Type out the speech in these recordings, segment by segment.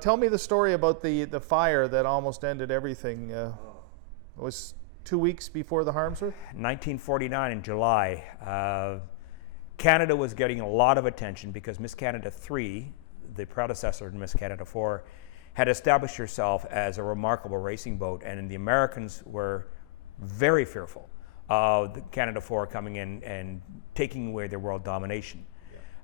Tell me the story about the fire that almost ended everything. It was 2 weeks before the Harmsworth? 1949 in July. Canada was getting a lot of attention because Miss Canada 3, the predecessor to Miss Canada 4, had established herself as a remarkable racing boat, and the Americans were very fearful of the Canada 4 coming in and taking away their world domination.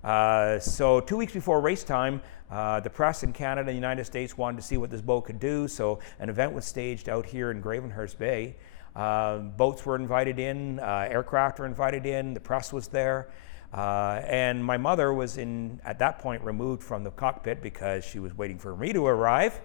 So 2 weeks before race time, the press in Canada and the United States wanted to see what this boat could do, so an event was staged out here in Gravenhurst Bay. Boats were invited in, aircraft were invited in, the press was there, and my mother was at that point removed from the cockpit because she was waiting for me to arrive,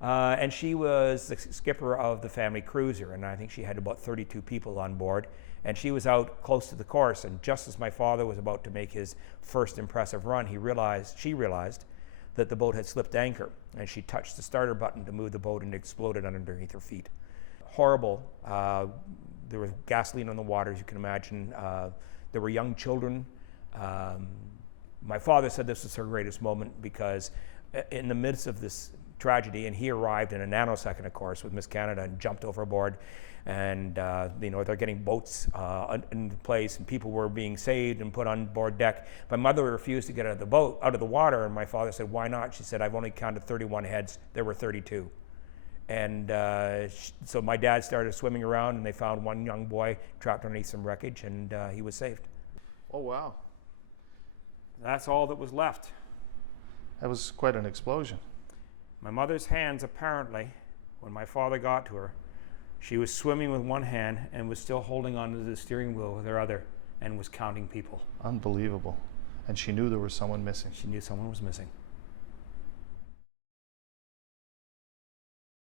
and she was the skipper of the family cruiser, and I think she had about 32 people on board. And she was out close to the course, and just as my father was about to make his first impressive run, she realized that the boat had slipped anchor, and she touched the starter button to move the boat, and it exploded underneath her feet. Horrible. There was gasoline on the water, as you can imagine. There were young children. My father said this was her greatest moment because in the midst of this tragedy, and he arrived in a nanosecond, of course, with Miss Canada and jumped overboard. And they're getting boats in place, and people were being saved and put on board deck. My mother refused to get out of the water, and my father said, "Why not?" She said, "I've only counted 31 heads. There were 32." And so my dad started swimming around, and they found one young boy trapped underneath some wreckage, and he was saved. Oh, wow. That's all that was left. That was quite an explosion. My mother's hands, apparently, when my father got to her, she was swimming with one hand and was still holding onto the steering wheel with her other and was counting people. Unbelievable. And she knew there was someone missing. She knew someone was missing.